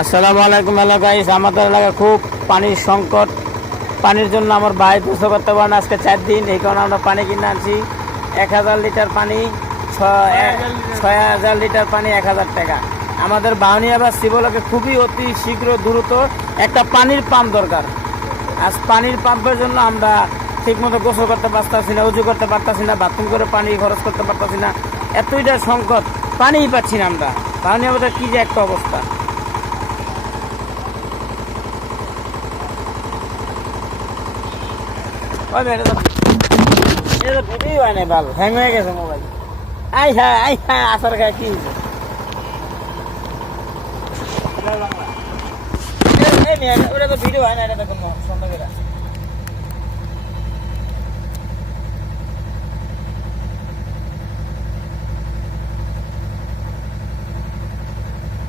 আসসালামু আলাইকুম। Hello guys, আমাদের এলাকায় খুব পানির সংকট। পানির জন্য আমার ভাই বুঝতে করতে পারেন আজকে 4 দিন, এই কারণে আমরা পানি কিনে আনছি। 1000 লিটার পানি, 6000 লিটার পানি, 1000 টাকা। আমাদের বাউনিয়া বা শিবলকে খুবই অতি শীঘ্র দ্রুত একটা পানির পাম্প দরকার। আজ পানির পাম্পের জন্য আমরা ঠিকমতো গোসল করতে পারতেছি না, উজু করতে পারতেছি না, বাথরুম করে পানি খরচ করতে পারতেছি না। এতইটা সংকট, পানিই পাচ্ছি না আমরা। বাউনিয়া বাজার কি যে একটা অবস্থা। ভিডিও হয় না, ভালো হ্যাং হয়ে গেছে মোবাইল। আই হ্যাঁ আসার খায় কি ওটা তো ভিডিও হয় না, এটা তো কোনো সন্দেহ